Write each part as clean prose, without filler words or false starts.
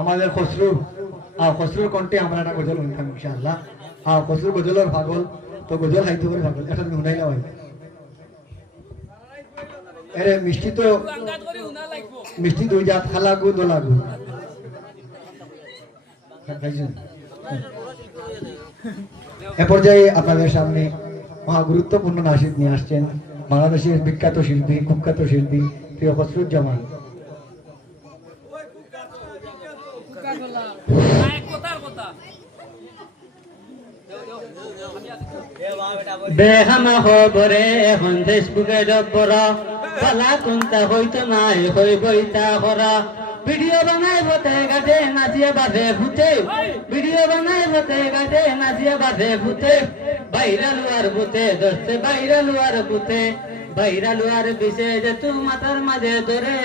আমাদের খসরুর কণ্ঠে আমরা একটা গজল শুনতাম ইনশাআল্লাহ। খসরুর গজলের পাগল, তো গজল খাইতে করে পাগল, এটা তুমি শুনাইলা ভাই। এরে মিষ্টি তো মিষ্টি দুই জাত, খালাগু দোলাগু। এ পর্যায়ে আপনাদের সামনে মহা গুরুত্বপূর্ণ নাশিদ নিয়ে আসছেন বাংলাদেশের বিখ্যাত শিল্পী, কুখ্যাত শিল্পী প্রিয় খসরুজ্জামান। বেহামা খবরে এখন ফেসবুকে জব্বর পালা কোনটা হইতো নাই হইবই তা করা ভিডিও বানাই বতে গাছে নাচিয়া বাঁধে ফুটে ভিডিও বানাই বতে গাছে নাচিয়া বাঁধে ফুটে ভাইরাল আর বুতে দোস্তে ভাইরাল আর বুতে ভাইরাল আর বিশে যে তু মাথার মাঝে ধরে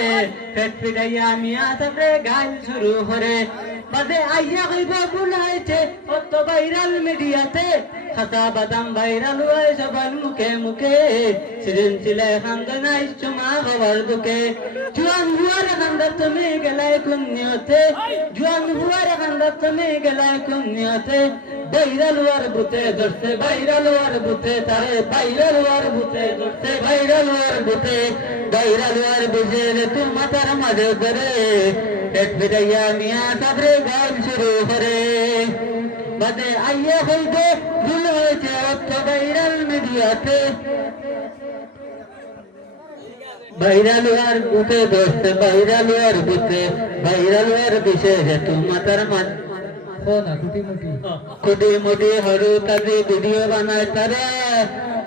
পেট পিটাইয়া মিয়া তাতে গাল শুরু করে বাদে আইয়া কইব বুলাইছে অত ভাইরাল মিডিয়াতে খাতা বাদাম ভাইরাল হয় সবার মুখে মুখে সিরিন চিলে খান্দ নাই চুমা খবর দুকে জুয়ান হুয়ার খান্দ তুমি গেলাই কুন্নিয়তে জুয়ান হুয়ার খান্দ তুমি গেলাই কুন্নিয়তে ভাইরাল হওয়ার বুতে ধরতে ভাইরাল হওয়ার বুতে তারে ভাইরাল হওয়ার বুতে ধরতে ভাইরাল হওয়ার বুতে ভাইরাল হওয়ার বুঝে রে তুই মাথার মাঝে ধরে পেট ফিরাইয়া মিয়া তারপরে গান শুরু করে বাদে আইয়া হইতে ভুল হয়েছে অর্থ ভাইরাল মিডিয়াতে ভাইরাল হওয়ার বুতে ধরতে ভাইরাল হওয়ার বুতে ভাইরাল হওয়ার বিশেষ তুই মাথার মাঝে কুটি মুটি হরু কাজে ভিডিও বানায় তারা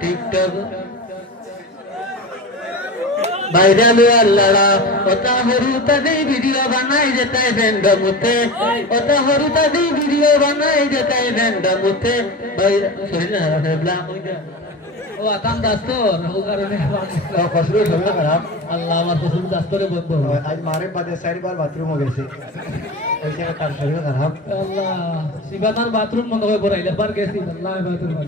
টিকটক ভাইরাল লড়া ওটা হরু তাদের ভিডিও বানাই যেতাই ভেন্ড মুতে ওটা হরু তাদের ভিডিও বানাই যেতাই ভেন্ড মুতে ও আকাম দাস্তর ও কারণে খসরুর শরীর খারাপ, আল্লাহ আমার ফসল দাস্তরে বন্ধ আজ মারে বাদে 4 বার বাথরুমও গেছে, ওই জায়গায় তার শরীর খারাপ। আল্লাহ শিবানার বাথরুম মনে হয় বড়াইলে বার গেছি আল্লাহ বাথরুম